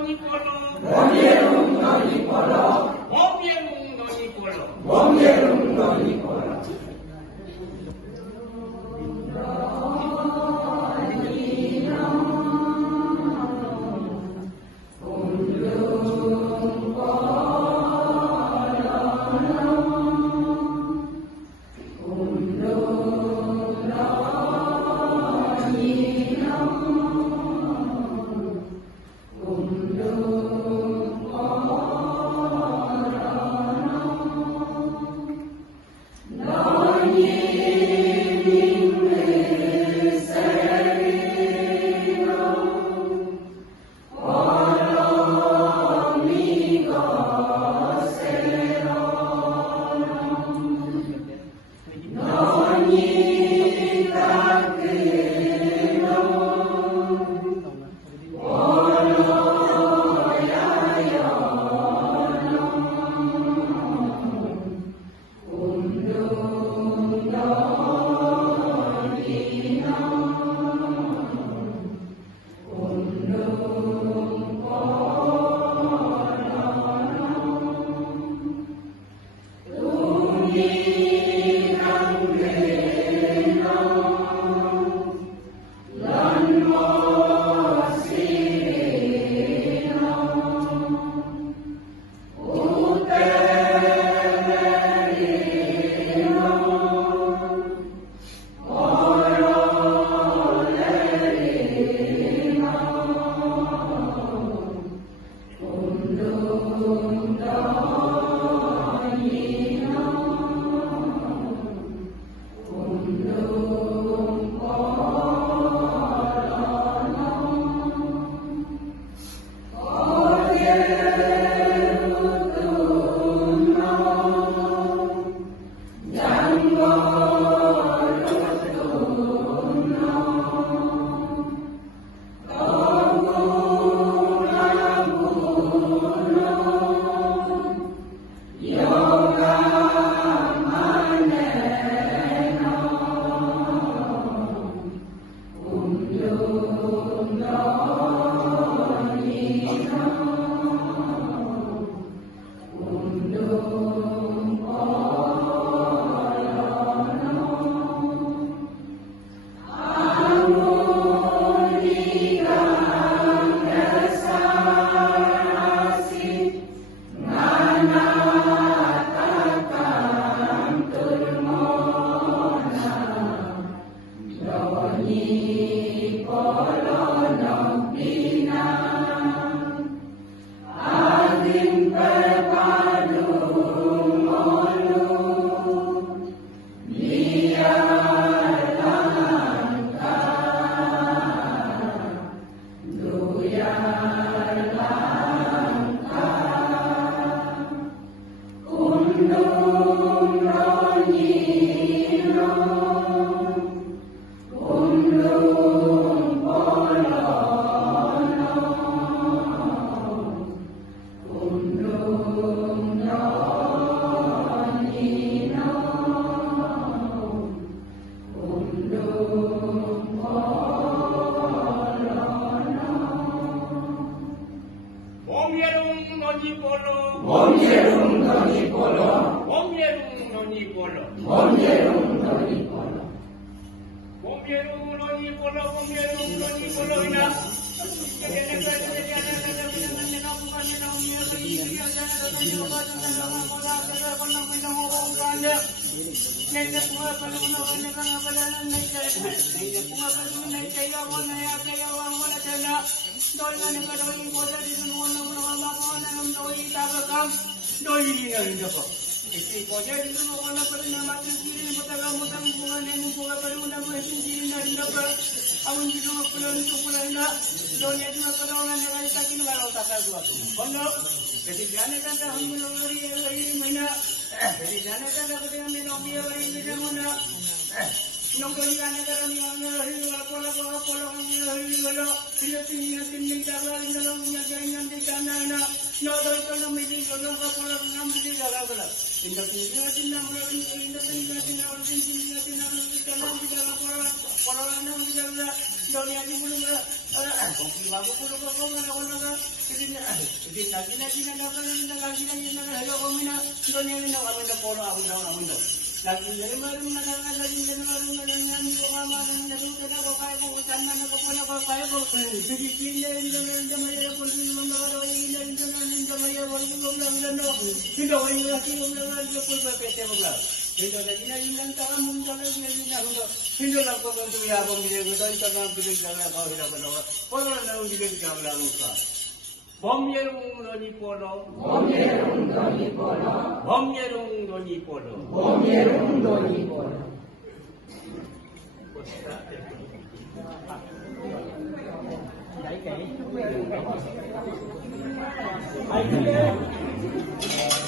너니 꼴로 멍예롱 너니 꼴로 멍예롱 너니 꼴로 멍예롱 너니 꼴로 멍예롱 너니 꼴로 멍예롱 너니 꼴로 멍예롱 너니 꼴로 멍예롱 너니 꼴로 멍예롱 너니 꼴로 이나 Jadi lagi na lagi na hello kami na donya na kami na polo ako na. Lagi na marum na ni ko mama na dito na ko kaya ko tanna na ko pala ko kaya ko. Sige kine inda maya ko din mo na ro inda maya ko lang no. Sino ko yung laki ko na ko pa pete mo la. Sino na lang ta mo na ko. Sino lang ko ko ya ko mi ko dai ta na bi na ko hira ko na. Polo na ko bi ka la ko. 범예롱 너니 뽀로 범예롱 너니 뽀로 범예롱 너니 뽀로 범예롱 너니 뽀로 Ay,